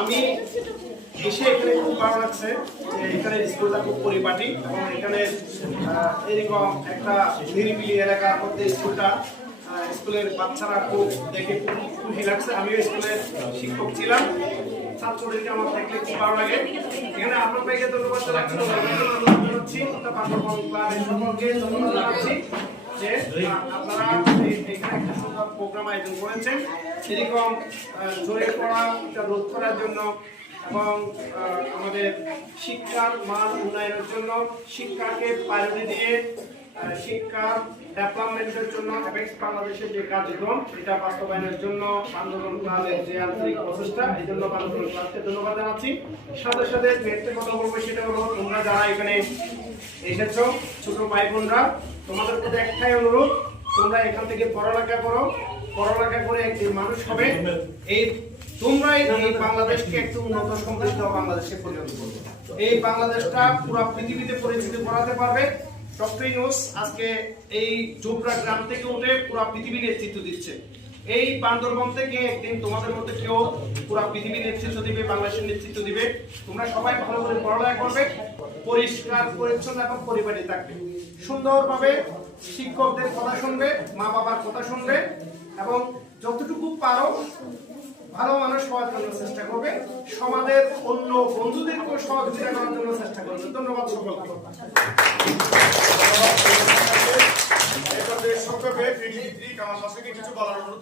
আমি এসে এখানে খুব ভালো লাগছে যে এখানে স্কুলটা খুব পরিপাটি এবং এখানে এরকম একটা নিরিবিলি এলাকার মধ্যে স্কুলটা স্কুলের বাচ্চারা খুব দেখে খুব খুশি লাগছে। আমিও স্কুলের শিক্ষক ছিলাম, ছাত্রদেরকে আমার দেখলে খুব ভালো লাগে। এখানে আপনার ভাইকে ধন্যবাদ জানাচ্ছি, সকলকে ধন্যবাদ জানাচ্ছি যে আপনারা এখানে একটা সুন্দর প্রোগ্রাম আয়োজন করেছেন। সেরকম জোরে পড়াটা রোধ করার জন্য এবং আমাদের শিক্ষার মান উন্নয়নের জন্য, শিক্ষাকে প্রায়োরিটি দিয়ে শিক্ষার ডেভেলপমেন্টের জন্য অ্যাপেক্স বাংলাদেশের যে কার্যক্রম এটা বাস্তবায়নের জন্য আন্দোলন ক্লাবের যে আন্তরিক প্রচেষ্টা, এই জন্য আন্দোলন ক্লাবকে ধন্যবাদ জানাচ্ছি। সাথে সাথে একটা কথা বলবো, সেটা হলো তোমরা যারা এখানে এসেছো ছোট ভাই বোনরা, তোমাদের প্রতি একটাই অনুরোধ, তোমরা এখান থেকে পড়ালেখা করো, পড়ালেখা করে একটি মানুষ হবে। এই তোমরাই এই বাংলাদেশকে একটু উন্নত সমৃদ্ধ বাংলাদেশে পরিণত করবে। এই বাংলাদেশটা পুরো পৃথিবীতে পরিচিতি করাতে পারবে। ডক্টর ইউনূস আজকে এই জোবরা গ্রাম থেকে উঠে পুরো পৃথিবী নেতৃত্ব দিচ্ছে। এই বান্দরবন থেকে একদিন তোমাদের মধ্যে কেউ পুরো পৃথিবী নেতৃত্ব দিবে, বাংলাদেশের নেতৃত্ব দিবে। তোমরা সবাই ভালো করে পড়ালেখা করবে, পরিষ্কার পরিচ্ছন্ন এবং পরিপাটি থাকবে, সুন্দরভাবে শিক্ষকদের কথা শুনবে, মা বাবার কথা শুনবে এবং যতটুকু পারো ভালো মানুষ হওয়ার জন্য চেষ্টা করবে, সমাজের অন্য বন্ধুদেরকেও সহযোগিতা করার জন্য চেষ্টা করবে। ধন্যবাদ সকলকে। সংক্ষেপে কিছু বলার অনুরোধ